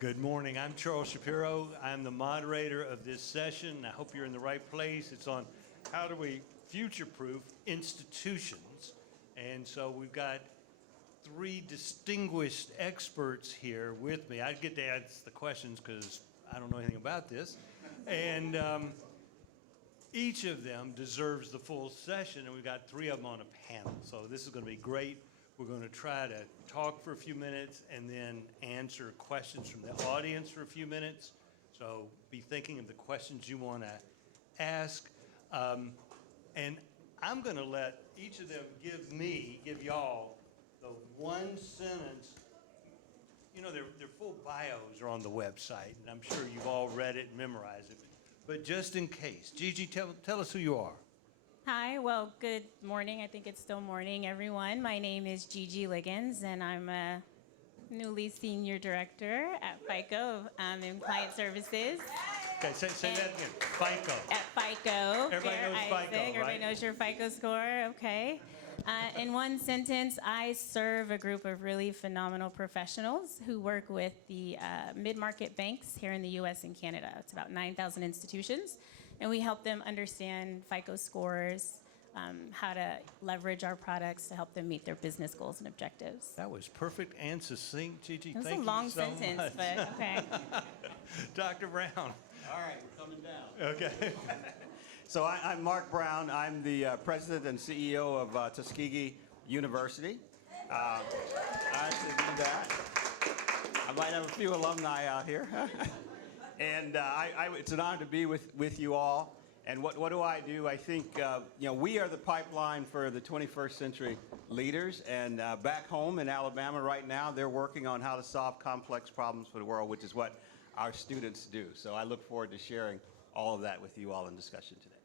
Good morning. I'm Charles Shapiro. I'm the moderator of this session. I hope you're in the right place. It's on how do we future-proof institutions. And so we've got three distinguished experts here with me. I get to ask the questions because I don't know anything about this. And each of them deserves the full session, and we've got three of them on a panel. So this is going to be great. We're going to try to talk for a few minutes and then answer questions from the audience for a few minutes. So be thinking of the questions you want to ask. And I'm going to let each of them give y'all the one sentence. You know, their full bios are on the website, and I'm sure you've all read it and memorized it. But just in case, Gigi, tell us who you are. Hi, well, good morning. I think it's still morning, everyone. My name is Gigi Liggins, and I'm a newly senior director at FICO in client services. Okay, say that again. FICO. At FICO. Everybody knows FICO, right? Everybody knows your FICO score, okay. In one sentence, I serve a group of really phenomenal professionals who work with the mid-market banks here in the U.S. and Canada. It's about 9,000 institutions. And we help them understand FICO scores, how to leverage our products to help them meet their business goals and objectives. That was perfect and succinct, Gigi. It was Thank a long you so sentence, much. but okay. Dr. Brown. All right, we're coming down. Okay. So I'm Mark Brown. I'm the president and CEO of Tuskegee University. I should do that. I might have a few alumni out here. And it's an honor to be with you all. And what do? I think, we are the pipeline for the 21st century leaders. And back home in Alabama right now, they're working on how to solve complex problems for the world, which is what our students do. So I look forward to sharing all of that with you all in discussion today.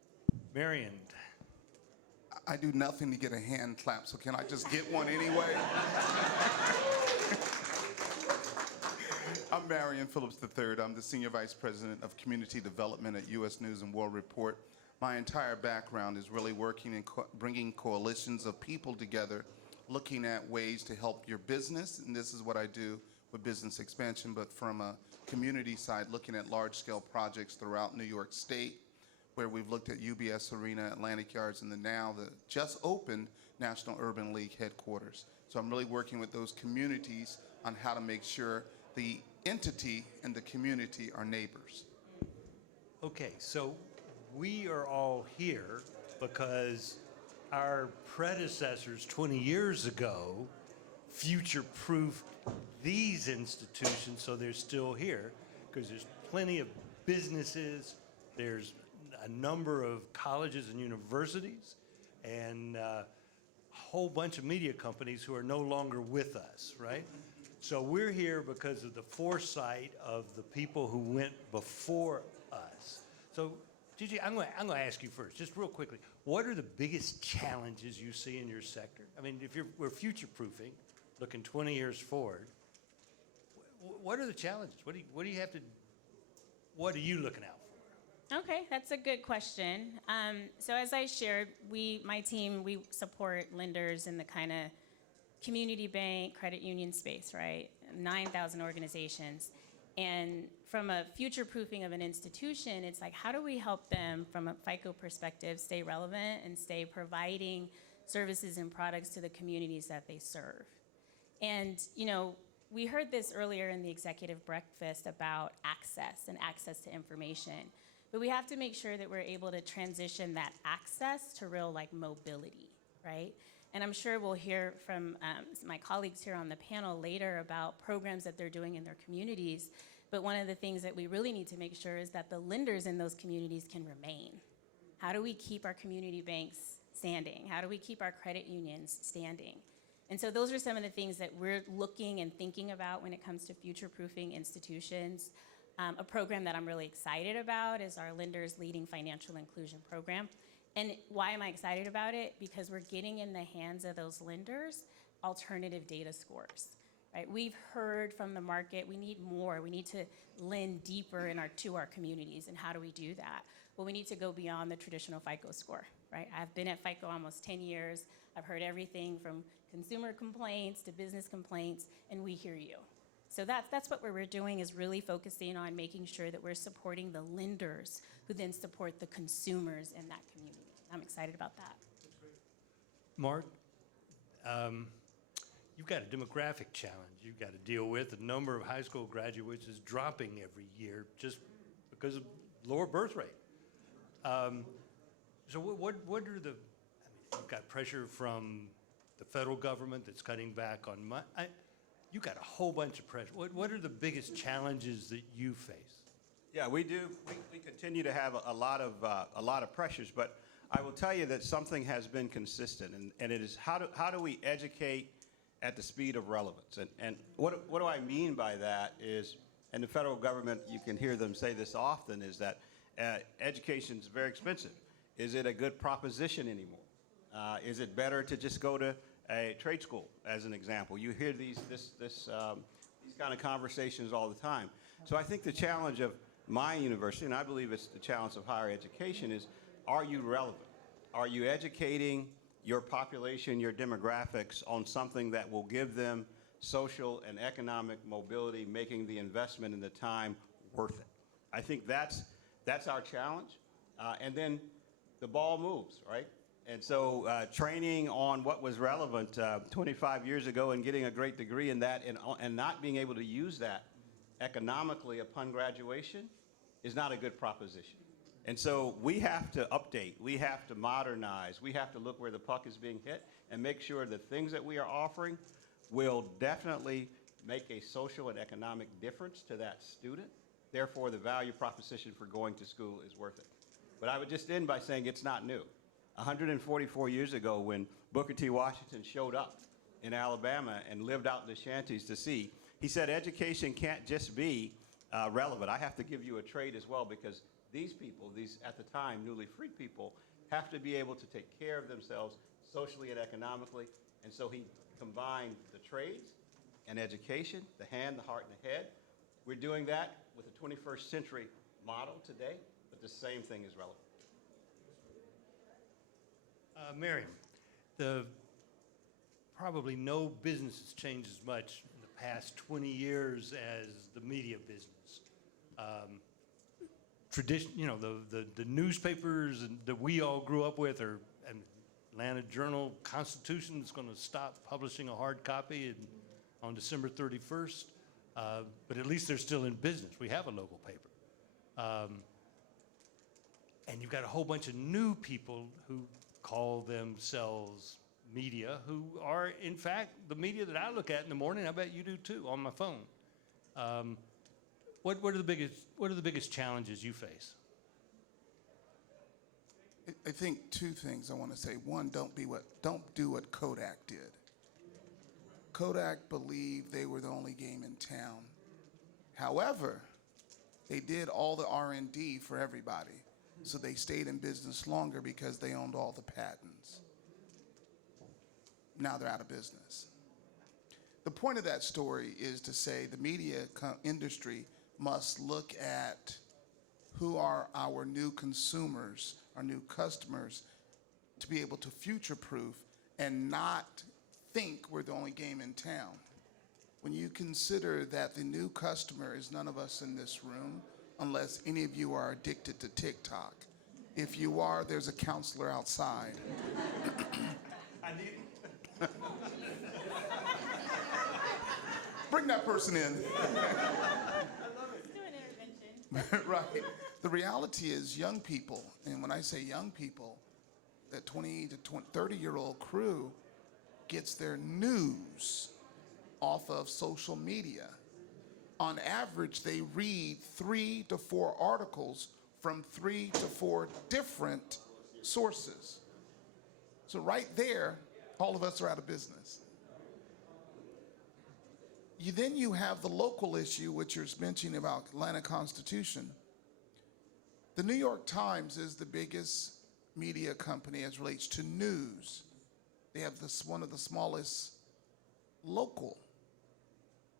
Marion. I do nothing to get a hand clap, so can I just get one anyway? I'm Marion Phillips III. I'm the Senior Vice President of Community Development at U.S. News and World Report. My entire background is really working and bringing coalitions of people together, looking at ways to help your business, and this is what I do with business expansion, but from a community side, looking at large-scale projects throughout New York State, where we've looked at UBS Arena, Atlantic Yards, and the just opened National Urban League headquarters. So I'm really working with those communities on how to make sure the entity and the community are neighbors. Okay, so we are all here because our predecessors 20 years ago future-proofed these institutions so they're still here, because there's plenty of businesses, there's a number of colleges and universities, and a whole bunch of media companies who are no longer with us, right? So we're here because of the foresight of the people who went before us. So, Gigi, I'm going to ask you first, just real quickly. What are the biggest challenges you see in your sector? I mean, we're future-proofing, looking 20 years forward. What are the challenges? What are you looking out for? Okay, that's a good question. So as I shared, my team, we support lenders in the kind of community bank, credit union space, right? 9,000 organizations. And from a future-proofing of an institution, it's like, how do we help them from a FICO perspective stay relevant and stay providing services and products to the communities that they serve? And, we heard this earlier in the executive breakfast about access and access to information. But we have to make sure that we're able to transition that access to real mobility, right? And I'm sure we'll hear from my colleagues here on the panel later about programs that they're doing in their communities. But one of the things that we really need to make sure is that the lenders in those communities can remain. How do we keep our community banks standing? How do we keep our credit unions standing? And so those are some of the things that we're looking and thinking about when it comes to future-proofing institutions. A program that I'm really excited about is our Lenders Leading Financial Inclusion Program. And why am I excited about it? Because we're getting in the hands of those lenders alternative data scores, right? We've heard from the market, we need more. We need to lend deeper to our communities. And how do we do that? Well, we need to go beyond the traditional FICO score, right? I've been at FICO almost 10 years. I've heard everything from consumer complaints to business complaints, and we hear you. So that's what we're doing, is really focusing on making sure that we're supporting the lenders who then support the consumers in that community. I'm excited about that. Mark, you've got a demographic challenge you've got to deal with. The number of high school graduates is dropping every year just because of lower birth rate. So what are the, you've got pressure from the federal government that's cutting back on money. You've got a whole bunch of pressure. What are the biggest challenges that you face? Yeah, we do. We continue to have a lot of pressures, but I will tell you that something has been consistent, and it is how do we educate at the speed of relevance? And what do I mean by that is, and the federal government, you can hear them say this often, is that education is very expensive. Is it a good proposition anymore? Is it better to just go to a trade school, as an example? You hear these kind of conversations all the time. So I think the challenge of my university, and I believe it's the challenge of higher education, is, are you relevant? Are you educating your population, your demographics, on something that will give them social and economic mobility, making the investment and the time worth it? I think that's our challenge. And then the ball moves, right? And so training on what was relevant 25 years ago and getting a great degree in that and not being able to use that economically upon graduation is not a good proposition. And so we have to update, we have to modernize, we have to look where the puck is being hit and make sure the things that we are offering will definitely make a social and economic difference to that student. Therefore, the value proposition for going to school is worth it. But I would just end by saying it's not new. 144 years ago, when Booker T. Washington showed up in Alabama and lived out in the shanties to sea, he said education can't just be relevant. I have to give you a trade as well, because these people, these at the time newly freed people, have to be able to take care of themselves socially and economically. And so he combined the trades and education, the hand, the heart, and the head. We're doing that with a 21st century model today, but the same thing is relevant. Miriam, probably no business has changed as much in the past 20 years as the media business. The newspapers that we all grew up with are Atlanta Journal Constitution is going to stop publishing a hard copy on December 31st, but at least they're still in business. We have a local paper. And you've got a whole bunch of new people who call themselves media, who are, in fact, the media that I look at in the morning. I bet you do too, on my phone. What are the biggest challenges you face? I think two things I want to say. One, don't do what Kodak did. Kodak believed they were the only game in town. However, they did all the R&D for everybody. So they stayed in business longer because they owned all the patents. Now they're out of business. The point of that story is to say the media industry must look at who are our new consumers, our new customers, to be able to future-proof and not think we're the only game in town. When you consider that the new customer is none of us in this room, unless any of you are addicted to TikTok. If you are, there's a counselor outside. Bring that person in. Right. The reality is young people, and when I say young people, that 20 to 30-year-old crew gets their news off of social media. On average, they read 3 to 4 articles from 3 to 4 different sources. So right there, all of us are out of business. Then you have the local issue, which you're mentioning about Atlanta Constitution. The New York Times is the biggest media company as relates to news. They have one of the smallest local.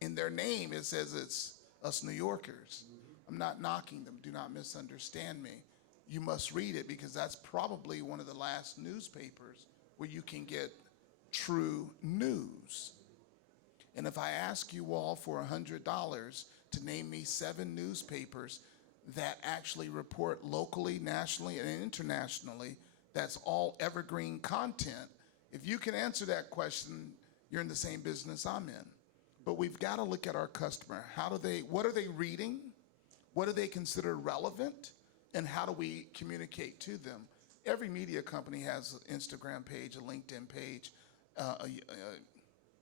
In their name, it says it's us New Yorkers. I'm not knocking them. Do not misunderstand me. You must read it because that's probably one of the last newspapers where you can get true news. And if I ask you all for $100 to name me 7 newspapers that actually report locally, nationally, and internationally, that's all evergreen content. If you can answer that question, you're in the same business I'm in. But we've got to look at our customer. What are they reading? What do they consider relevant? And how do we communicate to them? Every media company has an Instagram page, a LinkedIn page, a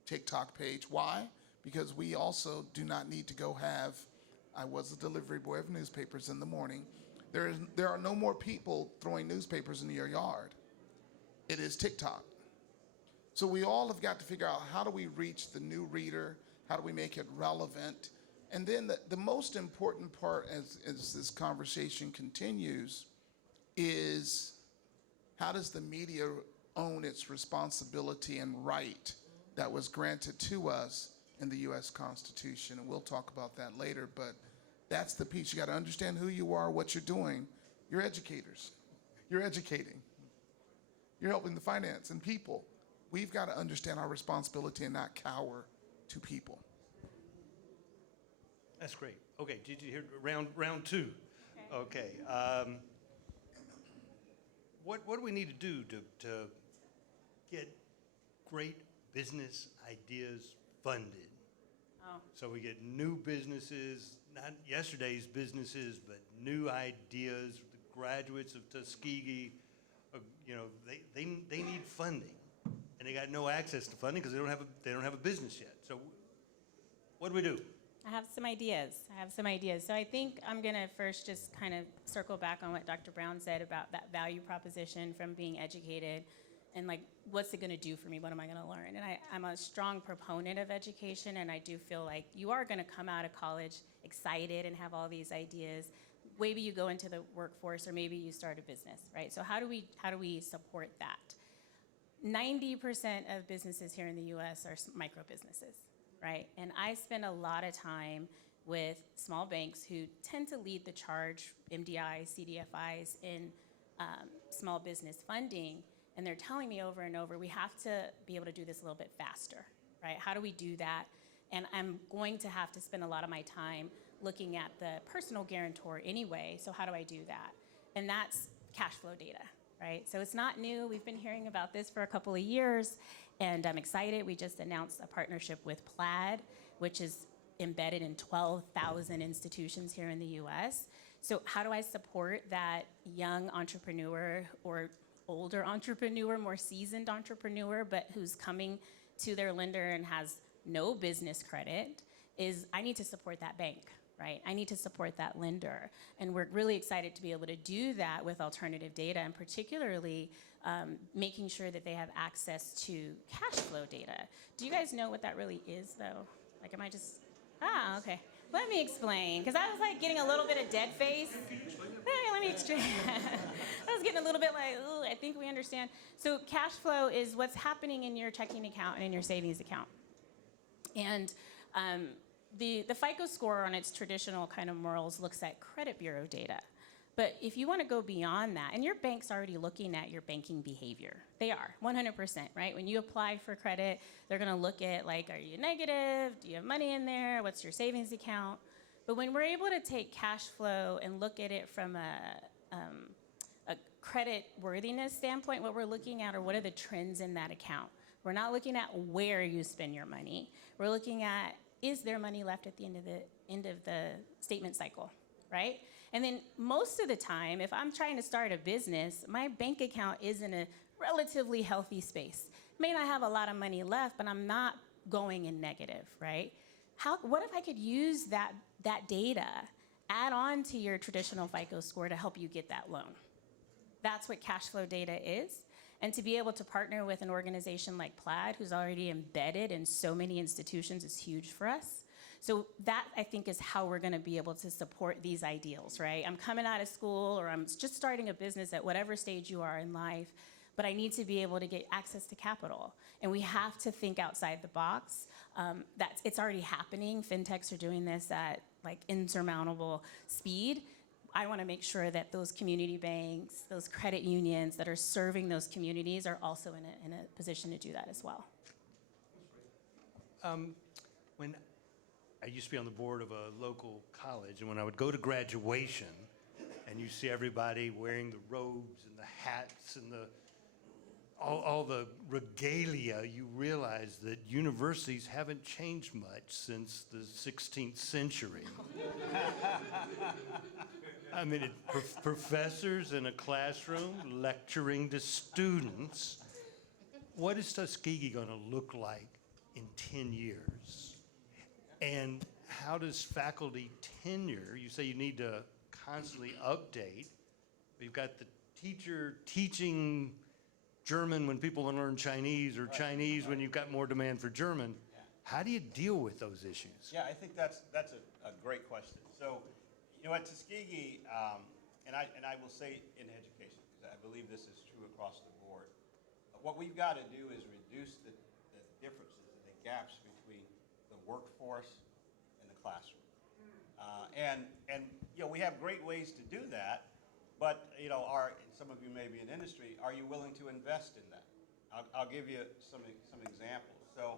TikTok page. Why? Because we also do not need to go have, I was a delivery boy of newspapers in the morning. There are no more people throwing newspapers in your yard. It is TikTok. So we all have got to figure out, how do we reach the new reader? How do we make it relevant? And then the most important part as this conversation continues is, how does the media own its responsibility and right that was granted to us in the U.S. Constitution? And we'll talk about that later, but that's the piece. You got to understand who you are, what you're doing. You're educators. You're educating. You're helping the finance and people. We've got to understand our responsibility and not cower to people. That's great. Okay, did you hear round 2? Okay. What do we need to do to get great business ideas funded? Oh. So we get new businesses, not yesterday's businesses, but new ideas. The graduates of Tuskegee, they need funding, and they got no access to funding because they don't have a business yet. So what do we do? I have some ideas. So I think I'm going to first just kind of circle back on what Dr. Brown said about that value proposition from being educated, and like, what's it going to do for me? What am I going to learn? And I'm a strong proponent of education, and I do feel like you are going to come out of college excited and have all these ideas. Maybe you go into the workforce, or maybe you start a business, right? So how do we support that? 90% of businesses here in the U.S. are micro businesses, right? And I spend a lot of time with small banks who tend to lead the charge, MDIs, CDFIs, in small business funding. And they're telling me over and over, we have to be able to do this a little bit faster, right? How do we do that? And I'm going to have to spend a lot of my time looking at the personal guarantor anyway, so how do I do that? And that's cash flow data, right? So it's not new. We've been hearing about this for a couple of years, and I'm excited. We just announced a partnership with Plaid, which is embedded in 12,000 institutions here in the US. So how do I support that young entrepreneur or older entrepreneur, more seasoned entrepreneur, but who's coming to their lender and has no business credit? Is I need to support that bank, right? I need to support that lender. And we're really excited to be able to do that with alternative data, and particularly making sure that they have access to cash flow data. Do you guys know what that really is, though? Like, am I just, okay. Let me explain, because I was like getting a little bit of dead face. Let me explain. I was getting a little bit like, ooh, I think we understand. So cash flow is what's happening in your checking account and in your savings account. And the FICO score on its traditional kind of morals looks at credit bureau data. But if you want to go beyond that, and your bank's already looking at your banking behavior. They are, 100%, right? When you apply for credit, they're going to look at, like, are you negative? Do you have money in there? What's your savings account? But when we're able to take cash flow and look at it from a credit worthiness standpoint, what we're looking at are what are the trends in that account. We're not looking at where you spend your money. We're looking at, is there money left at the end of the statement cycle, right? And then most of the time, if I'm trying to start a business, my bank account is in a relatively healthy space. May not have a lot of money left, but I'm not going in negative, right? What if I could use that data, add on to your traditional FICO score to help you get that loan? That's what cash flow data is. And to be able to partner with an organization like Plaid, who's already embedded in so many institutions, is huge for us. So that, I think, is how we're going to be able to support these ideals, right? I'm coming out of school, or I'm just starting a business at whatever stage you are in life, but I need to be able to get access to capital. And we have to think outside the box. It's already happening. Fintechs are doing this at like insurmountable speed. I want to make sure that those community banks, those credit unions that are serving those communities are also in a position to do that as well. When I used to be on the board of a local college, and when I would go to graduation, and you see everybody wearing the robes and the hats and all the regalia, you realize that universities haven't changed much since the 16th century. I mean, professors in a classroom lecturing to students. What is Tuskegee going to look like in 10 years? And how does faculty tenure, you say you need to constantly update, but you've got the teacher teaching German when people want to learn Chinese, or Chinese when you've got more demand for German. How do you deal with those issues? Yeah, I think that's a great question. So, you know, at Tuskegee, and I will say in education, because I believe this is true across the board, what we've got to do is reduce the differences and the gaps between the workforce and the classroom. And you know, we have great ways to do that, but you know, and some of you may be in industry, are you willing to invest in that? I'll give you some examples. So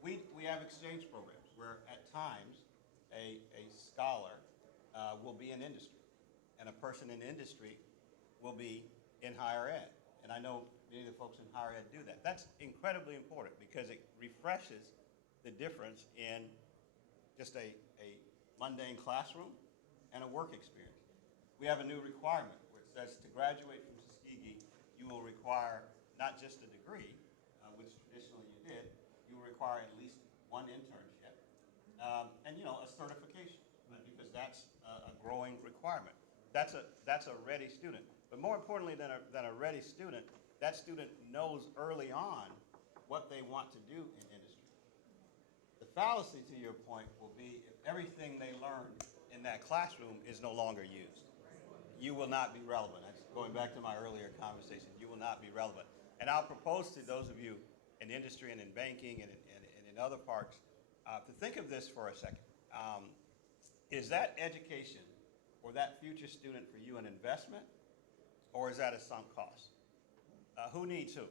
we have exchange programs where at times a scholar will be in industry, and a person in industry will be in higher ed. And I know many of the folks in higher ed do that. That's incredibly important because it refreshes the difference in just a mundane classroom and a work experience. We have a new requirement which says to graduate from Tuskegee, you will require not just a degree, which traditionally you did, you will require at least one internship, and you know, a certification, because that's a growing requirement. That's a ready student. But more importantly than a ready student, that student knows early on what they want to do in industry. The fallacy, to your point, will be if everything they learned in that classroom is no longer used. You will not be relevant. That's going back to my earlier conversation. You will not be relevant. And I'll propose to those of you in industry and in banking and in other parts to think of this for a second. Is that education or that future student for you an investment, or is that a sunk cost? Who needs who?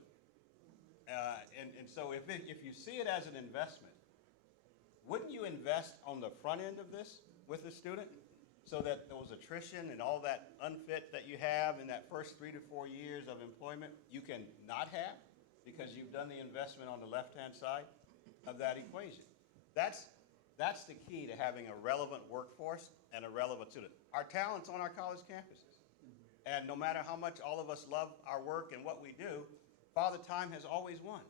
And so if you see it as an investment, wouldn't you invest on the front end of this with the student so that those attrition and all that unfit that you have in that first 3 to 4 years of employment you can not have because you've done the investment on the left-hand side of that equation? That's the key to having a relevant workforce and a relevant student. Our talent's on our college campuses. And no matter how much all of us love our work and what we do, Father Time has always won.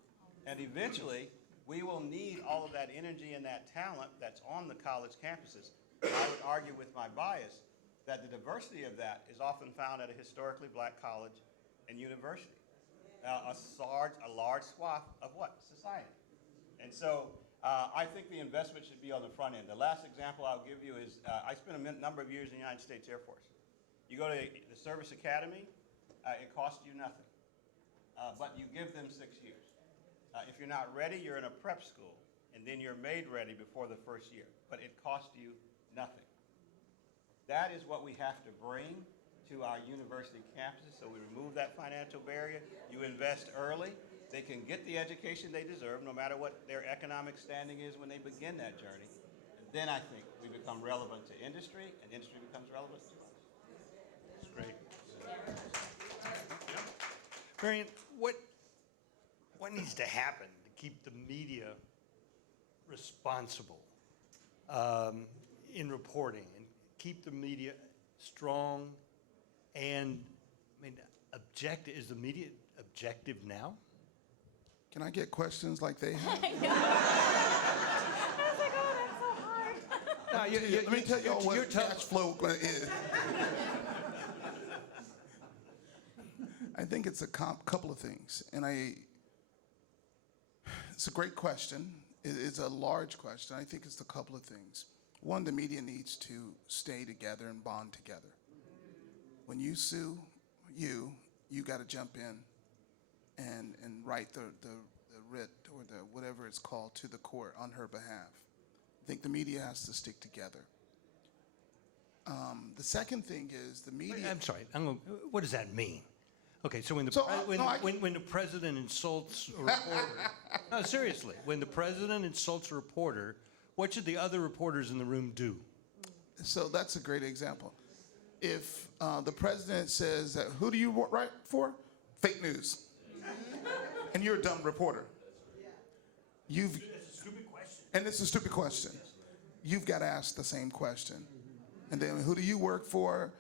And eventually, we will need all of that energy and that talent that's on the college campuses. And I would argue with my bias that the diversity of that is often found at a historically black college and university. A large swath of what? Society. And so I think the investment should be on the front end. The last example I'll give you is I spent a number of years in the United States Air Force. You go to the Service Academy, it costs you nothing, but you give them 6 years. If you're not ready, you're in a prep school, and then you're made ready before the first year, but it costs you nothing. That is what we have to bring to our university campuses, so we remove that financial barrier. You invest early. They can get the education they deserve, no matter what their economic standing is when they begin that journey. And then I think we become relevant to industry, and industry becomes relevant to us. That's great. Marion, what needs to happen to keep the media responsible in reporting and keep the media strong and, I mean, objective? Is the media objective now? Can I get questions like they have? I was like, oh, that's so hard. No, Let me tell y'all what cash flow is. I think it's a couple of things, and it's a great question. It's a large question. I think it's a couple of things. One, the media needs to stay together and bond together. When you sue, you got to jump in and write the writ or the whatever it's called to the court on her behalf. I think the media has to stick together. The second thing is the media. I'm sorry. What does that mean? Okay, so when the, So, when the president insults a reporter, no, seriously, when the president insults a reporter, what should the other reporters in the room do? So that's a great example. If the president says that, who do you write for? Fake news. And you're a dumb reporter. It's a stupid question. And it's a stupid question. You've got to ask the same question. And then who do you work for?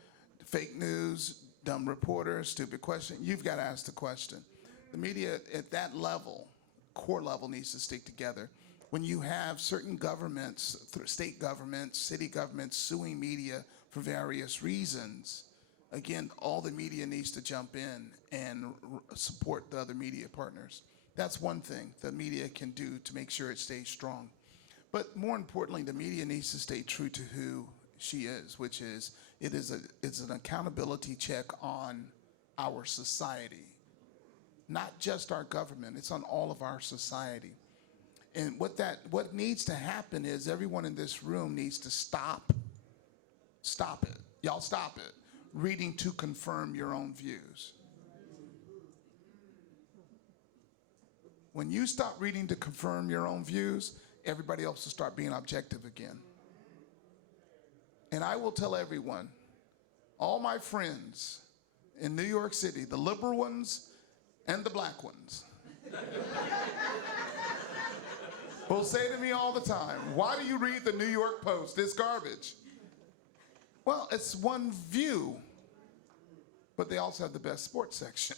Fake news, dumb reporter, stupid question. You've got to ask the question. The media at that level, core level, needs to stick together. When you have certain governments, state governments, city governments suing media for various reasons, again, all the media needs to jump in and support the other media partners. That's one thing the media can do to make sure it stays strong. But more importantly, the media needs to stay true to who she is, which is it's an accountability check on our society, not just our government. It's on all of our society. And what needs to happen is everyone in this room needs to stop it. Y'all stop it. Reading to confirm your own views. When you stop reading to confirm your own views, everybody else will start being objective again. And I will tell everyone, all my friends in New York City, the liberal ones and the black ones, will say to me all the time, why do you read the New York Post? It's garbage. Well, it's one view, but they also have the best sports section.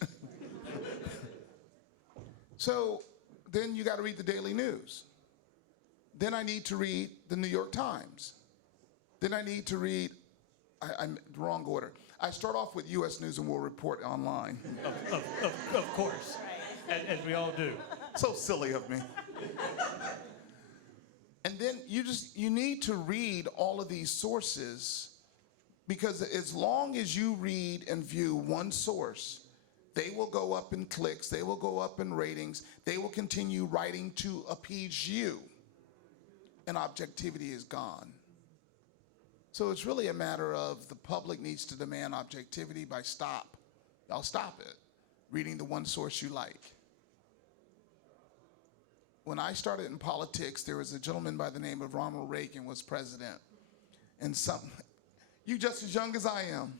So then you got to read the Daily News. Then I need to read the New York Times. Then I need to read, I'm the wrong order. I start off with U.S. News and World Report online. Of course, as we all do. So silly of me. And then you need to read all of these sources, because as long as you read and view one source, they will go up in clicks, they will go up in ratings, they will continue writing to appease you, and objectivity is gone. So it's really a matter of the public needs to demand objectivity by y'all stop it, reading the one source you like. When I started in politics, there was a gentleman by the name of Ronald Reagan was president. And you just as young as I am.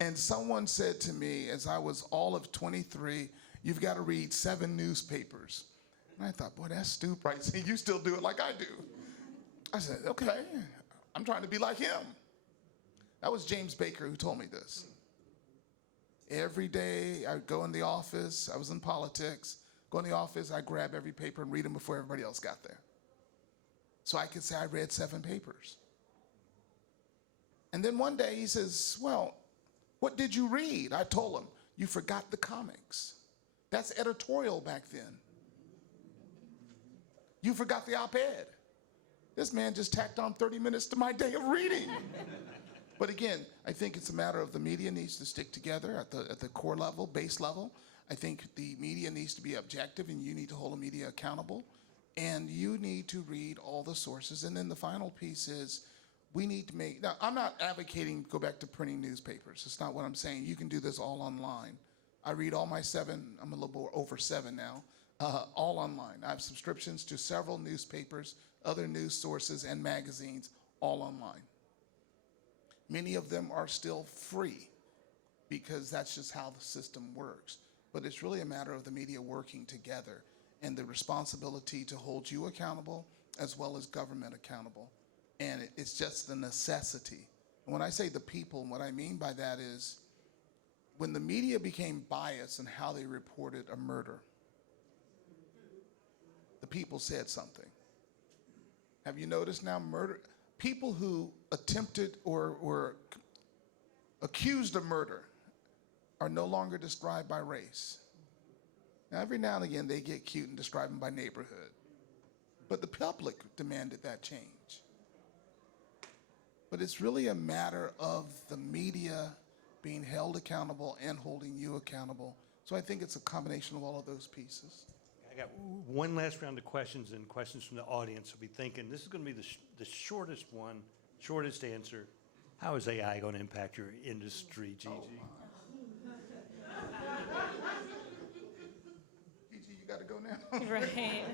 And someone said to me, as I was all of 23, you've got to read 7 newspapers. And I thought, boy, that's stupid, right? See, you still do it like I do. I said, okay, I'm trying to be like him. That was James Baker who told me this. Every day I'd go in the office, I was in politics, go in the office, I'd grab every paper and read them before everybody else got there. So I could say I read 7 papers. And then one day he says, well, what did you read? I told him, you forgot the comics. That's editorial back then. You forgot the op-ed. This man just tacked on 30 minutes to my day of reading. But again, I think it's a matter of the media needs to stick together at the core level, base level. I think the media needs to be objective, and you need to hold the media accountable. And you need to read all the sources. And then the final piece is we need to now, I'm not advocating go back to printing newspapers. It's not what I'm saying. You can do this all online. I read all my 7, I'm a little bit over 7 now, all online. I have subscriptions to several newspapers, other news sources, and magazines, all online. Many of them are still free because that's just how the system works. But it's really a matter of the media working together and the responsibility to hold you accountable as well as government accountable. And it's just the necessity. And when I say the people, what I mean by that is when the media became biased in how they reported a murder, the people said something. Have you noticed now people who attempted or were accused of murder are no longer described by race. Now, every now and again, they get cute and describe them by neighborhood. But the public demanded that change. But it's really a matter of the media being held accountable and holding you accountable. So I think it's a combination of all of those pieces. I got one last round of questions and questions from the audience. Will be thinking this is going to be the shortest one, shortest answer. How is AI going to impact your industry, Gigi? you got to go now? Right.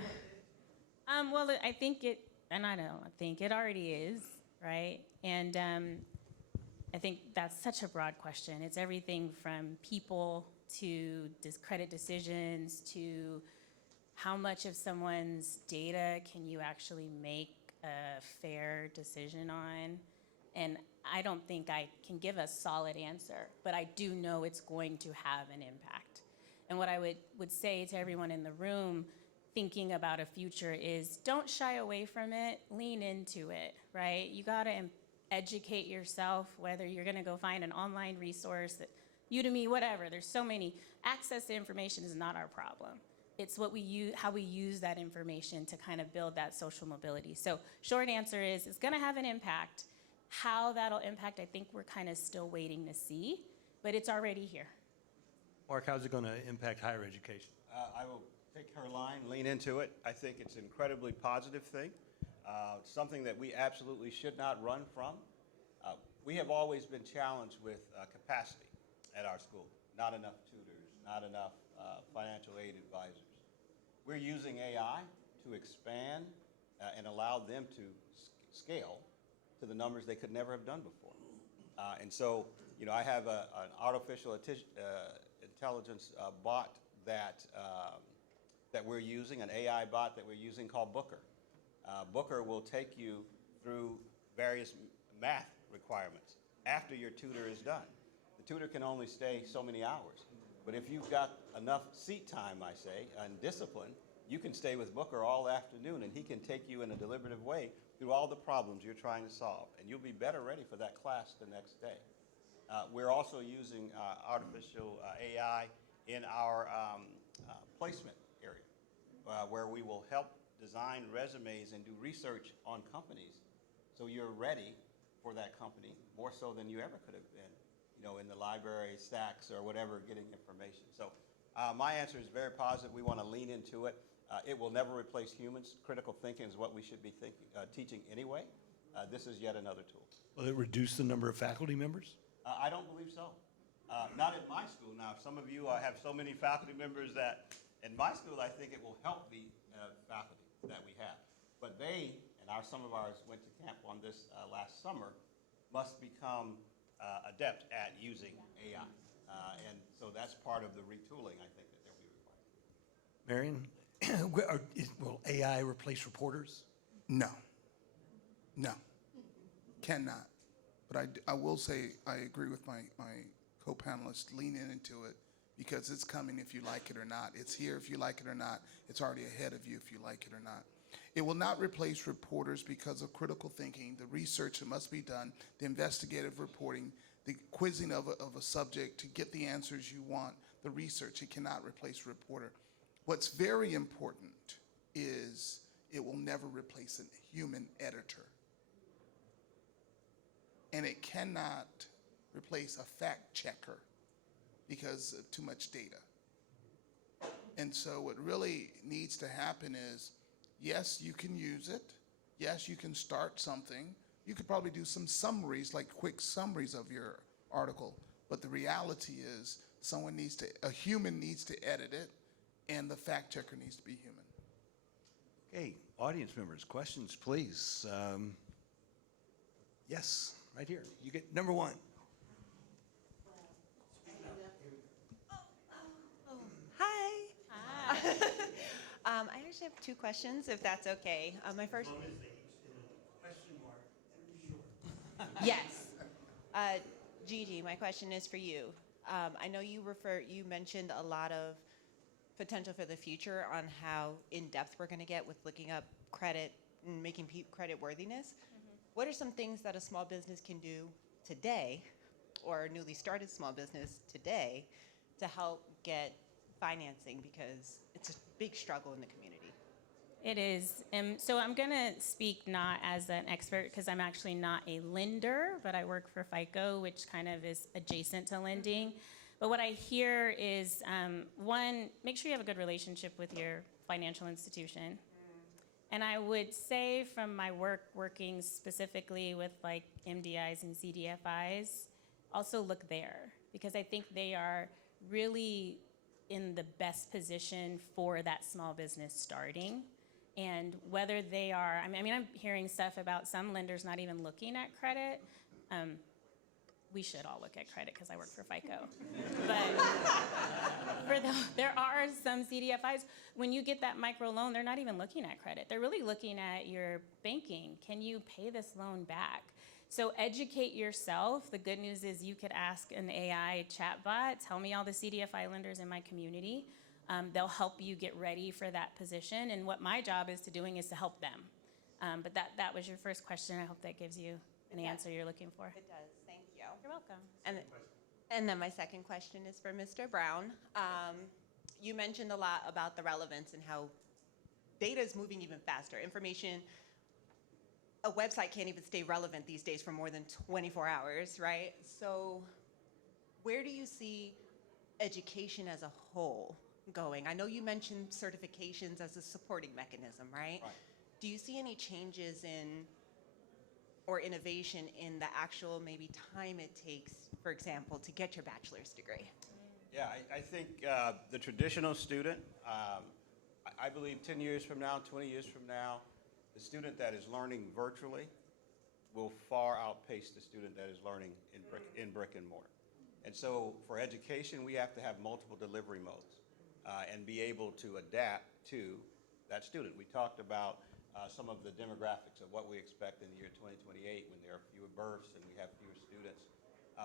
Well, I think it, and I don't think it already is, right? And I think that's such a broad question. It's everything from people to credit decisions to how much of someone's data can you actually make a fair decision on. And I don't think I can give a solid answer, but I do know it's going to have an impact. And what I would say to everyone in the room thinking about a future is don't shy away from it, lean into it, right? You gotta educate yourself, whether you're gonna go find an online resource, Udemy, whatever. There's so many. Access to information is not our problem. It's what we use, how we use that information to kind of build that social mobility. So short answer is it's gonna have an impact. How that'll impact, I think we're kind of still waiting to see, but it's already here. Mark, how's it going to impact higher education? I will take her line, lean into it. I think it's an incredibly positive thing, something that we absolutely should not run from. We have always been challenged with capacity at our school. Not enough tutors, not enough financial aid advisors. We're using AI to expand and allow them to scale to the numbers they could never have done before. And so, you know, I have an artificial intelligence bot that we're using, an AI bot that we're using called Booker. Booker will take you through various math requirements after your tutor is done. The tutor can only stay so many hours, but if you've got enough seat time, I say, and discipline, you can stay with Booker all afternoon, and he can take you in a deliberative way through all the problems you're trying to solve, and you'll be better ready for that class the next day. We're also using artificial AI in our placement area, where we will help design resumes and do research on companies so you're ready for that company more so than you ever could have been, you know, in the library stacks or whatever, getting information. So my answer is very positive. We want to lean into it. It will never replace humans. Critical thinking is what we should be teaching anyway. This is yet another tool. Will it reduce the number of faculty members? I don't believe so. Not at my school. Now, some of you have so many faculty members that in my school, I think it will help the faculty that we have. But they, and some of ours went to camp on this last summer, must become adept at using AI. And so that's part of the retooling, I think, that they'll be required. Marion, will AI replace reporters? No. No. Cannot. But I will say I agree with my co-panelist, lean into it because it's coming if you like it or not. It's here if you like it or not. It's already ahead of you if you like it or not. It will not replace reporters because of critical thinking, the research that must be done, the investigative reporting, the quizzing of a subject to get the answers you want, the research. It cannot replace a reporter. What's very important is it will never replace a human editor. And it cannot replace a fact checker because of too much data. And so what really needs to happen is, yes, you can use it. Yes, you can start something. You could probably do some summaries, like quick summaries of your article. But the reality is a human needs to edit it, and the fact checker needs to be human. Okay, audience members, questions, please. Yes, right here. You get number one. Hi. Hi. I actually have two questions, if that's okay. My first. Yes. Gigi, my question is for you. I know you mentioned a lot of potential for the future on how in-depth we're going to get with looking up credit and making credit worthiness. Mm-hmm. What are some things that a small business can do today, or a newly started small business today, to help get financing, because it's a big struggle in the community? It is. So I'm going to speak not as an expert because I'm actually not a lender, but I work for FICO, which kind of is adjacent to lending. But what I hear is, one, make sure you have a good relationship with your financial institution. And I would say from my work working specifically with like MDIs and CDFIs, also look there, because I think they are really in the best position for that small business starting. And whether they are, I mean, I'm hearing stuff about some lenders not even looking at credit. We should all look at credit because I work for FICO. But there are some CDFIs, when you get that micro loan, they're not even looking at credit. They're really looking at your banking. Can you pay this loan back? So educate yourself. The good news is you could ask an AI chatbot, tell me all the CDFI lenders in my community. They'll help you get ready for that position. And what my job is to help them. But that was your first question. I hope that gives you an answer you're looking for. It does. Thank you. You're welcome. And then my second question is for Mr. Brown. You mentioned a lot about the relevance and how data is moving even faster. Information, a website can't even stay relevant these days for more than 24 hours, right? So where do you see education as a whole going? I know you mentioned certifications as a supporting mechanism, right? Right. Do you see any changes in or innovation in the actual maybe time it takes, for example, to get your bachelor's degree? Yeah, I think the traditional student, I believe 10 years from now, 20 years from now, the student that is learning virtually will far outpace the student that is learning in brick and mortar. And so for education, we have to have multiple delivery modes and be able to adapt to that student. We talked about some of the demographics of what we expect in the year 2028 when there are fewer births and we have fewer students.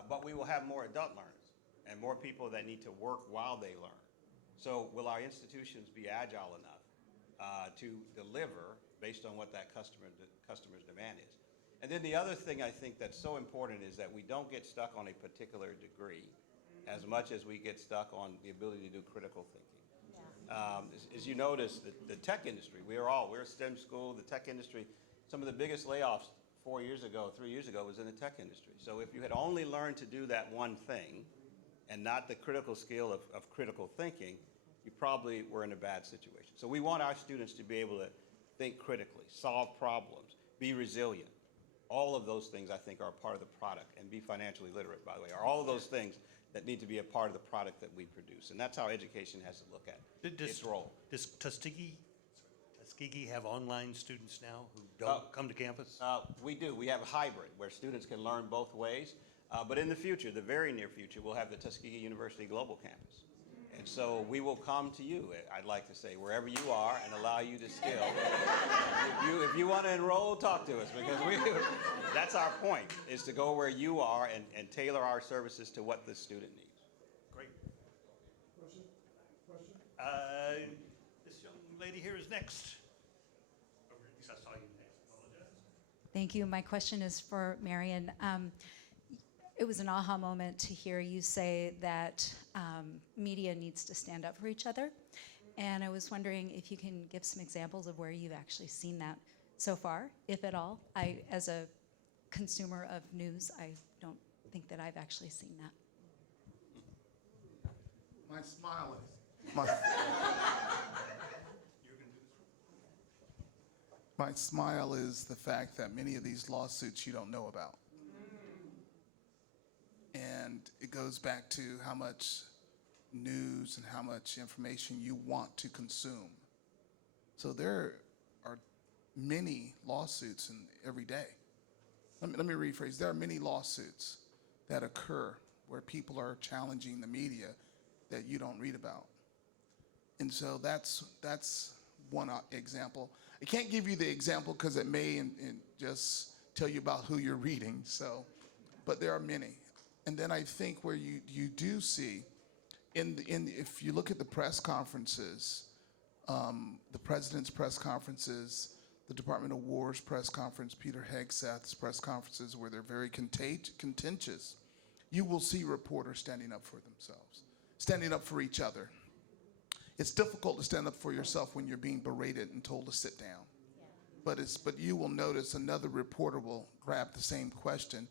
But we will have more adult learners and more people that need to work while they learn. So will our institutions be agile enough to deliver based on what that customer's demand is? And then the other thing I think that's so important is that we don't get stuck on a particular degree as much as we get stuck on the ability to do critical thinking. As you notice, the tech industry, we're a STEM school, the tech industry, some of the biggest layoffs 3 years ago was in the tech industry. So if you had only learned to do that one thing and not the critical skill of critical thinking, you probably were in a bad situation. So we want our students to be able to think critically, solve problems, be resilient. All of those things, I think, are a part of the product, and be financially literate, by the way, are all of those things that need to be a part of the product that we produce. And that's how education has to look at its role. Does Tuskegee have online students now who don't come to campus? We do. We have a hybrid where students can learn both ways. But in the future, the very near future, we'll have the Tuskegee University Global Campus. And so we will come to you, I'd like to say, wherever you are and allow you to skill. If you want to enroll, talk to us, because that's our point, is to go where you are and tailor our services to what the student needs. Great. This young lady here is next. Or at least I saw you next. Apologize. Thank you. My question is for Marion. It was an aha moment to hear you say that media needs to stand up for each other. And I was wondering if you can give some examples of where you've actually seen that so far, if at all. As a consumer of news, I don't think that I've actually seen that. My smile is, my smile is the fact that many of these lawsuits you don't know about. And it goes back to how much news and how much information you want to consume. So there are many lawsuits every day. Let me rephrase. There are many lawsuits that occur where people are challenging the media that you don't read about. And so that's one example. I can't give you the example because it may and just tell you about who you're reading. So, but there are many. And then I think where you do see, if you look at the press conferences, the president's press conferences, the Department of War's press conference, Peter Hegseth's press conferences, where they're very contentious, you will see reporters standing up for themselves, standing up for each other. It's difficult to stand up for yourself when you're being berated and told to sit down. Yeah. But you will notice another reporter will grab the same question.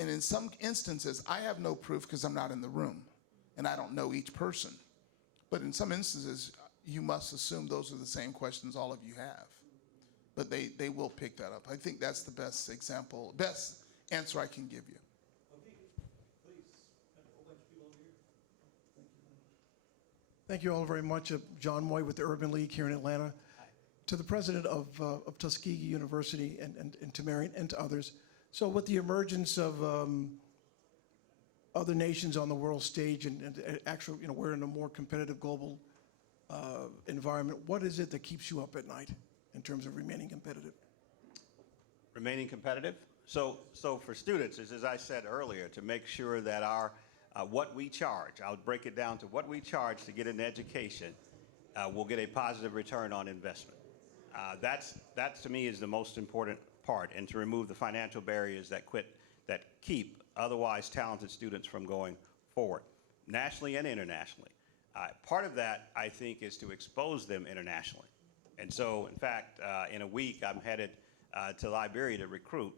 And in some instances, I have no proof because I'm not in the room and I don't know each person. But in some instances, you must assume those are the same questions all of you have. But they will pick that up. I think that's the best example, best answer I can give you. Okay, please. Got a whole bunch of people over here. Thank you all very much. John Moy with the Urban League here in Atlanta. To the president of Tuskegee University and to Marion and to others. So with the emergence of other nations on the world stage and actually, we're in a more competitive global environment, what is it that keeps you up at night in terms of remaining competitive? Remaining competitive. So for students, as I said earlier, to make sure that our what we charge, I'll break it down to what we charge to get an education, will get a positive return on investment. That to me is the most important part, and to remove the financial barriers that keep otherwise talented students from going forward, nationally and internationally. Part of that, I think, is to expose them internationally. And so, in fact, in a week, I'm headed to Liberia to recruit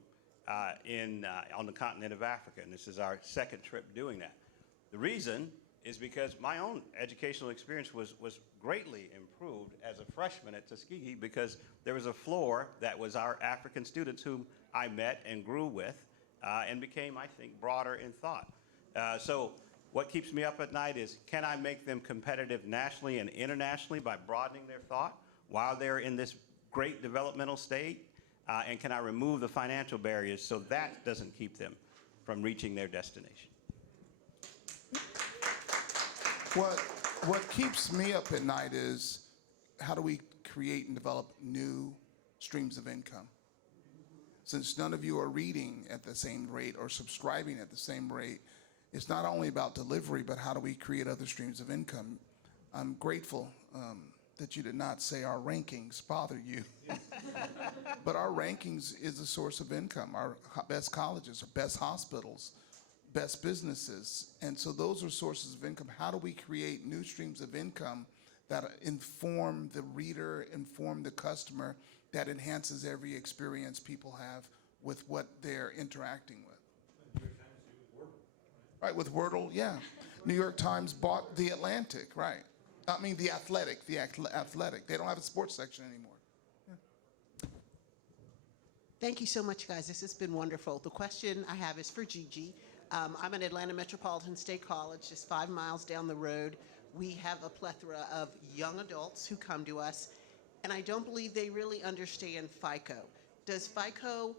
on the continent of Africa, and this is our second trip doing that. The reason is because my own educational experience was greatly improved as a freshman at Tuskegee, because there was a floor that was our African students whom I met and grew with and became, I think, broader in thought. So what keeps me up at night is, can I make them competitive nationally and internationally by broadening their thought while they're in this great developmental state? And can I remove the financial barriers so that doesn't keep them from reaching their destination? What keeps me up at night is, how do we create and develop new streams of income? Since none of you are reading at the same rate or subscribing at the same rate, it's not only about delivery, but how do we create other streams of income? I'm grateful that you did not say our rankings bother you. But our rankings is a source of income. Our best colleges, our best hospitals, best businesses. And so those are sources of income. How do we create new streams of income that inform the reader, inform the customer, that enhances every experience people have with what they're interacting with? Right, with Wordle, yeah. New York Times bought The Atlantic, right. I mean, The Athletic. They don't have a sports section anymore. Thank you so much, guys. This has been wonderful. The question I have is for Gigi. I'm at Atlanta Metropolitan State College, just 5 miles down the road. We have a plethora of young adults who come to us, and I don't believe they really understand FICO. Does FICO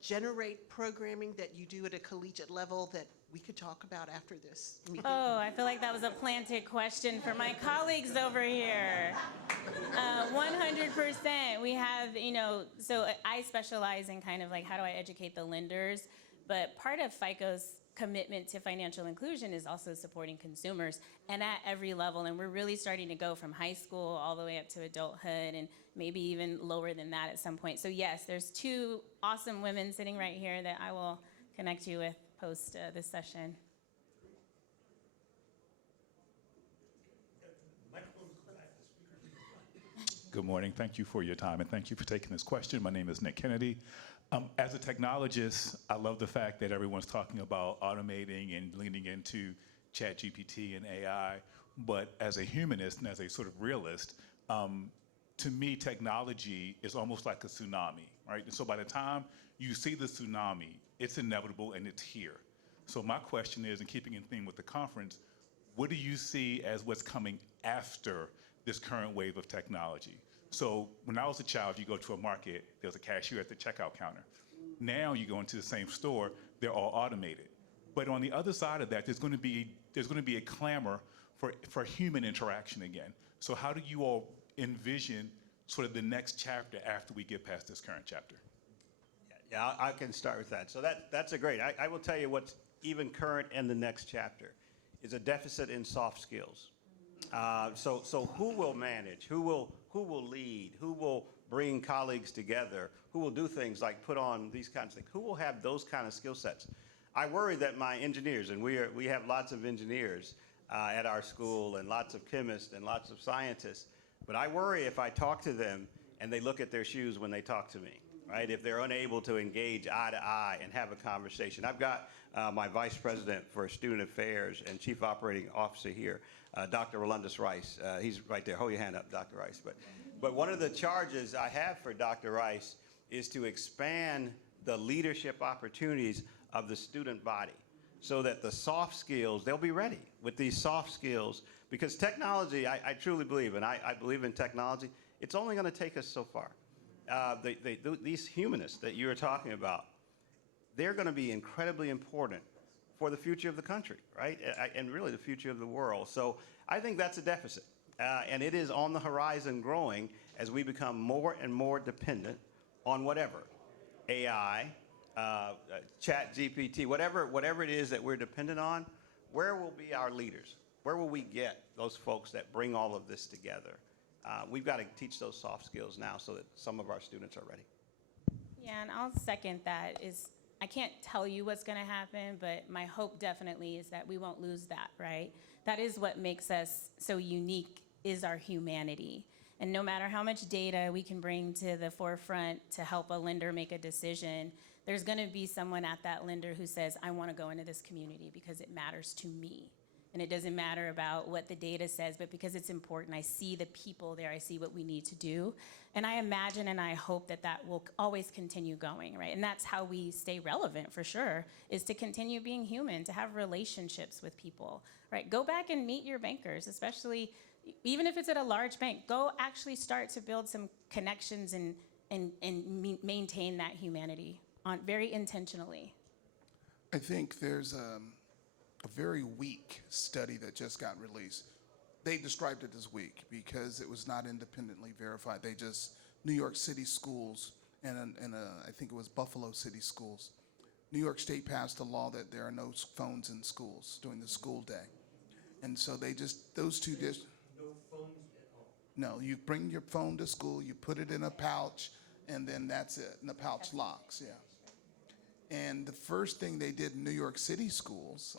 generate programming that you do at a collegiate level that we could talk about after this meeting? Oh, I feel like that was a planted question for my colleagues over here. 100%. We have, so I specialize in kind of like, how do I educate the lenders? But part of FICO's commitment to financial inclusion is also supporting consumers, and at every level. And we're really starting to go from high school all the way up to adulthood, and maybe even lower than that at some point. So yes, there's 2 awesome women sitting right here that I will connect you with post this session. Good morning. Thank you for your time, and thank you for taking this question. My name is Nick Kennedy. As a technologist, I love the fact that everyone's talking about automating and leaning into ChatGPT and AI, but as a humanist and as a sort of realist, to me, technology is almost like a tsunami, right? And so by the time you see the tsunami, it's inevitable and it's here. So my question is, in keeping in theme with the conference, what do you see as what's coming after this current wave of technology? So when I was a child, you go to a market, there's a cashier at the checkout counter. Now you go into the same store, they're all automated. But on the other side of that, there's going to be a clamor for human interaction again. So how do you all envision sort of the next chapter after we get past this current chapter? Yeah, I can start with that. So that's a great. I will tell you what's even current in the next chapter is a deficit in soft skills. So who will manage? Who will lead? Who will bring colleagues together? Who will do things like put on these kinds of things? Who will have those kind of skill sets? I worry that my engineers, and we have lots of engineers at our school, and lots of chemists and lots of scientists, but I worry if I talk to them and they look at their shoes when they talk to me, right? If they're unable to engage eye to eye and have a conversation. I've got my Vice President for Student Affairs and Chief Operating Officer here, Dr. Rolundus Rice. He's right there. Hold your hand up, Dr. Rice. But one of the charges I have for Dr. Rice is to expand the leadership opportunities of the student body. so that the soft skills, they'll be ready with these soft skills. Because technology, I truly believe, and I believe in technology, it's only going to take us so far. These humanists that you were talking about, they're going to be incredibly important for the future of the country, right? And really the future of the world. So I think that's a deficit. And it is on the horizon growing as we become more and more dependent on whatever, AI, Chat GPT, whatever it is that we're dependent on. Where will be our leaders? Where will we get those folks that bring all of this together? We've got to teach those soft skills now so that some of our students are ready. Yeah, and I'll second that. I can't tell you what's going to happen, but my hope definitely is that we won't lose that, right? That is what makes us so unique, is our humanity. And no matter how much data we can bring to the forefront to help a lender make a decision, there's going to be someone at that lender who says, I want to go into this community because it matters to me. And it doesn't matter about what the data says, but because it's important, I see the people there, I see what we need to do. And I imagine and I hope that that will always continue going, right? And that's how we stay relevant for sure, is to continue being human, to have relationships with people, right? Go back and meet your bankers, especially, even if it's at a large bank, go actually start to build some connections and maintain that humanity very intentionally. I think there's a very weak study that just got released. They described it as weak because it was not independently verified. New York City schools and I think it was Buffalo City schools. New York State passed a law that there are no phones in schools during the school day. And so those two no phones at all? No, you bring your phone to school, you put it in a pouch, and then that's it, and the pouch locks, yeah. And the first thing they did in New York City schools,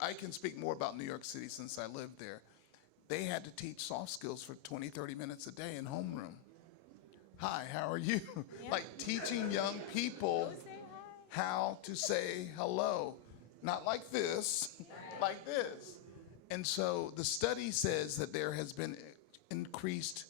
I can speak more about New York City since I lived there. They had to teach soft skills for 20, 30 minutes a day in homeroom. Hi, how are you? Yeah. Like teaching young people how to say hello. Not like this, like this. And so the study says that there has been increased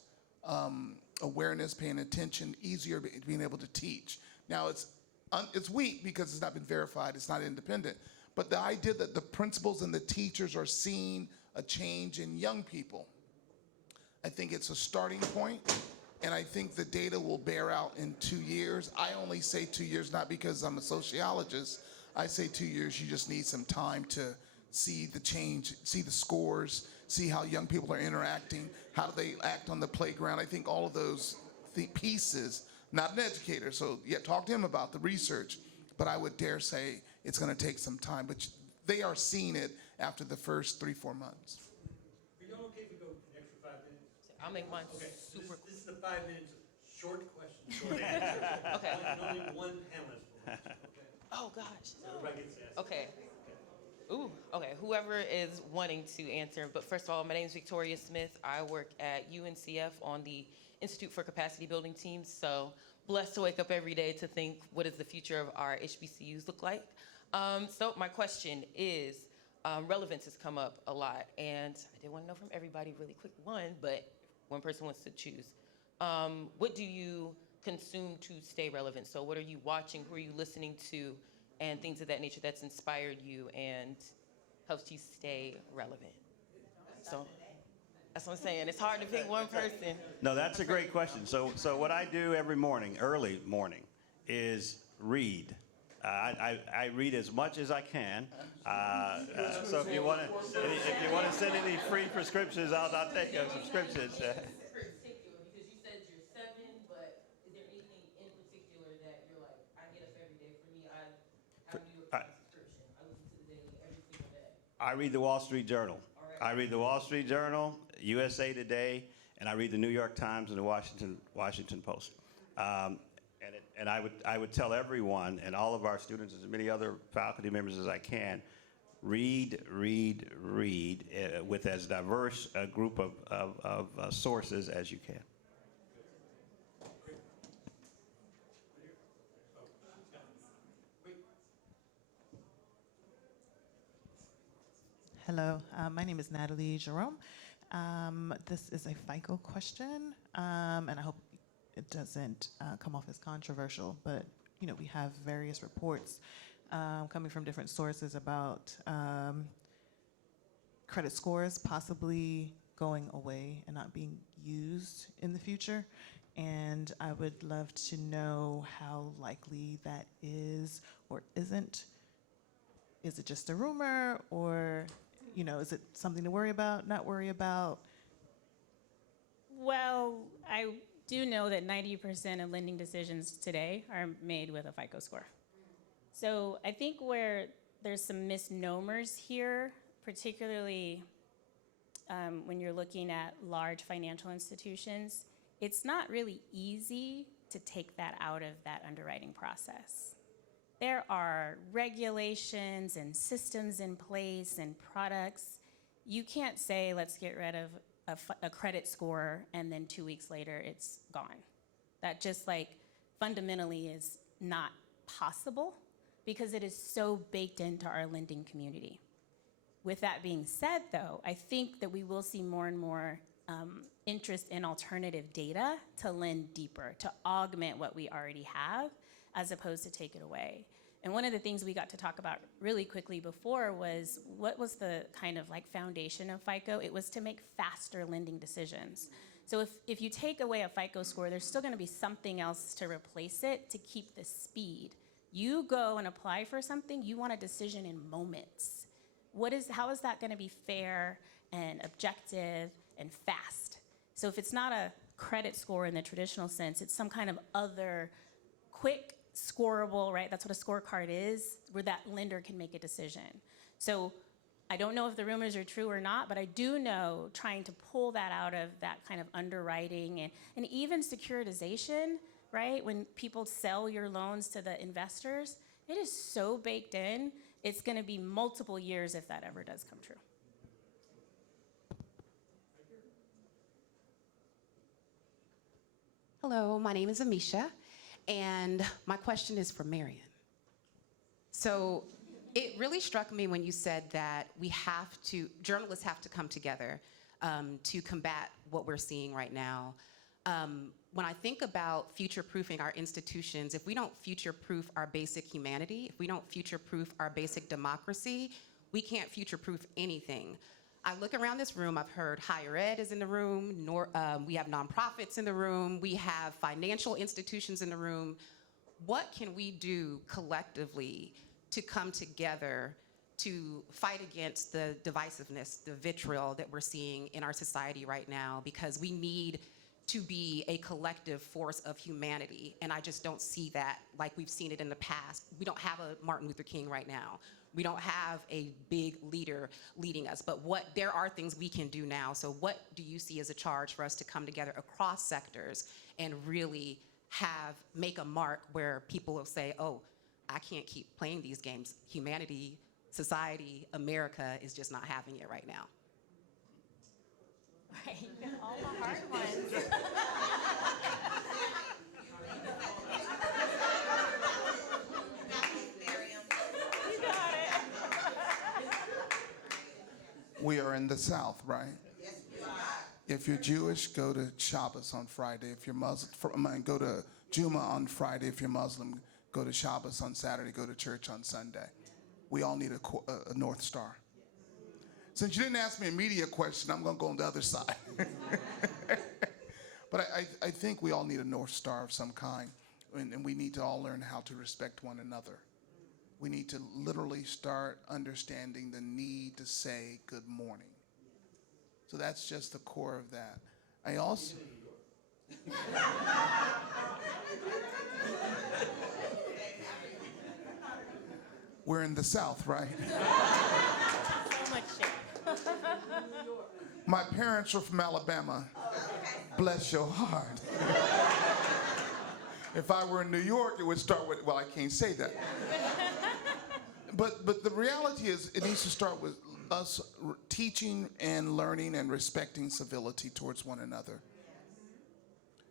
awareness, paying attention, easier being able to teach. Now it's weak because it's not been verified, it's not independent. But the idea that the principals and the teachers are seeing a change in young people, I think it's a starting point, and I think the data will bear out in 2 years. I only say 2 years not because I'm a sociologist. I say 2 years, you just need some time to see the change, see the scores, see how young people are interacting, how do they act on the playground. I think all of those pieces, not an educator, so yeah, talk to him about the research, but I would dare say it's going to take some time. But they are seeing it after the first 3-4 months. Are y'all okay if we go an extra 5 minutes? I'll make mine Okay, super this is the 5 minutes of short questions, short answers. Okay. Only one panelist will answer, okay? Oh, gosh. So everybody gets to ask. Okay. Ooh, okay. Whoever is wanting to answer. But first of all, my name is Victoria Smith. I work at UNCF on the Institute for Capacity Building teams. So blessed to wake up every day to think, what does the future of our HBCUs look like? So my question is, relevance has come up a lot. And I did want to know from everybody really quick, but one person wants to choose. What do you consume to stay relevant? So what are you watching? Who are you listening to? And things of that nature that's inspired you and helps you stay relevant. So that's what I'm saying. It's hard to pick one person. No, that's a great question. So what I do every morning, early morning, is read. I read as much as I can. So if you want to send any free prescriptions, I'll take a subscription. Because you said you're 7, but is there anything in particular that you're like, I get up every day? For me, I do a subscription. I listen to the daily every single day. I read the Wall Street Journal. I read the Wall Street Journal, USA Today, and I read the New York Times and the Washington Post. And I would tell everyone and all of our students, as many other faculty members as I can, read with as diverse a group of sources as you can. Hello, my name is Natalie Jerome. This is a FICO question, and I hope it doesn't come off as controversial, but we have various reports coming from different sources about credit scores possibly going away and not being used in the future. And I would love to know how likely that is or isn't. Is it just a rumor, or is it something to worry about, not worry about? Well, I do know that 90% of lending decisions today are made with a FICO score. So I think where there's some misnomers here, particularly when you're looking at large financial institutions, it's not really easy to take that out of that underwriting process. There are regulations and systems in place and products. You can't say, let's get rid of a credit score, and then 2 weeks later, it's gone. That just fundamentally is not possible because it is so baked into our lending community. With that being said, though, I think that we will see more and more interest in alternative data to lend deeper, to augment what we already have, as opposed to take it away. And one of the things we got to talk about really quickly before was what was the kind of foundation of FICO? It was to make faster lending decisions. So if you take away a FICO score, there's still gonna be something else to replace it to keep the speed. You go and apply for something, you want a decision in moments. How is that gonna be fair and objective and fast? So if it's not a credit score in the traditional sense, it's some kind of other quick, scoreable, right? That's what a scorecard is, where that lender can make a decision. So I don't know if the rumors are true or not, but I do know trying to pull that out of that kind of underwriting and even securitization, right? When people sell your loans to the investors, it is so baked in, it's gonna be multiple years if that ever does come true. Hello, my name is Amisha, and my question is for Marion. So it really struck me when you said that journalists have to come together to combat what we're seeing right now. When I think about future-proofing our institutions, if we don't future-proof our basic humanity, if we don't future-proof our basic democracy, we can't future-proof anything. I look around this room, I've heard higher ed is in the room, we have nonprofits in the room, we have financial institutions in the room. What can we do collectively to come together to fight against the divisiveness, the vitriol that we're seeing in our society right now? Because we need to be a collective force of humanity, and I just don't see that like we've seen it in the past. We don't have a Martin Luther King right now. We don't have a big leader leading us, but there are things we can do now. So what do you see as a charge for us to come together across sectors and really make a mark where people will say, oh, I can't keep playing these games. Humanity, society, America is just not having it right now. Right, all the hard ones. We are in the South, right? Yes, we are. If you're Jewish, go to Shabbos on Friday. If you're Muslim, go to Juma on Friday. If you're Muslim, go to Shabbos on Saturday. Go to church on Sunday. We all need a North Star. Since you didn't ask me a media question, I'm going to go on the other side. But I think we all need a North Star of some kind, and we need to all learn how to respect one another. We need to literally start understanding the need to say good morning. So that's just the core of that. I also... We're in the South, right? So much shade. My parents are from Alabama. Bless your heart. If I were in New York, it would start with, well, I can't say that. But the reality is, it needs to start with us teaching and learning and respecting civility towards one another.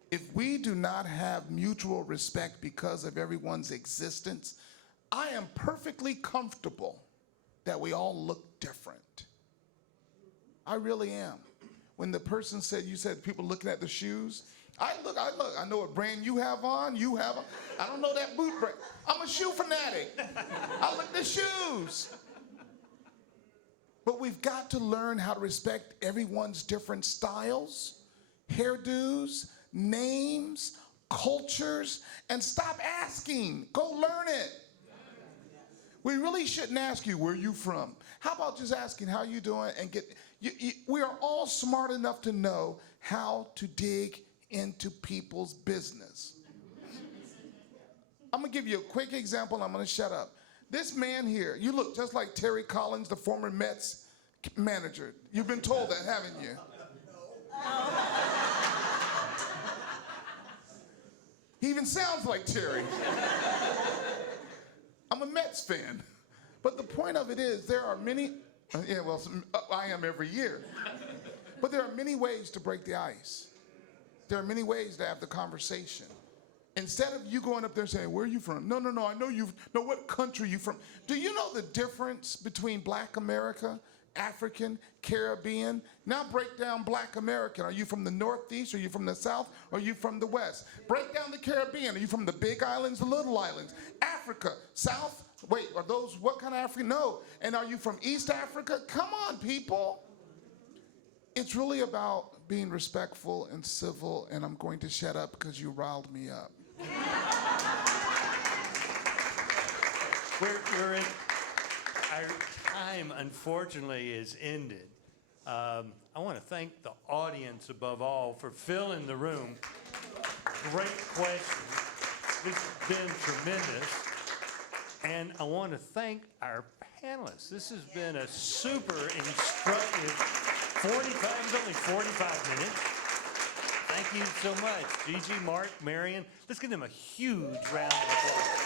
If we do not have mutual respect because of everyone's existence, I am perfectly comfortable that we all look different. I really am. When the person said, you said people looking at the shoes, I look, I know what brand you have on, I don't know that boot brand. I'm a shoe fanatic. I hairdos. But we've got to learn how to respect everyone's different styles, hairdos, names, cultures, and stop asking. Go learn it. We really shouldn't ask you, where you from? How about just asking, how you doing? And we are all smart enough to know how to dig into people's business. I'm gonna give you a quick example, and I'm gonna shut up. This man here, you look just like Terry Collins, the former Mets manager. You've been told that, haven't you? He even sounds like Terry. I'm a Mets fan. But the point of it is, there are many, I am every year. But there are many ways to break the ice. There are many ways to have the conversation. Instead of you going up there saying, where are you from? No, I know you, no, what country are you from? Do you know the difference between Black America, African, Caribbean? Now break down Black American. Are you from the Northeast? Are you from the South? Or are you from the West? Break down the Caribbean. Are you from the big islands, the little islands? Africa, South? Wait, are those, what kind of African? No. And are you from East Africa? Come on, people. It's really about being respectful and civil, and I'm going to shut up because you riled me up. Our time, unfortunately, is ended. I want to thank the audience above all for filling the room. Great questions. This has been tremendous. And I want to thank our panelists. This has been a super instructive 45 minutes. Thank you so much. Gigi, Mark, Marion. Let's give them a huge round of applause.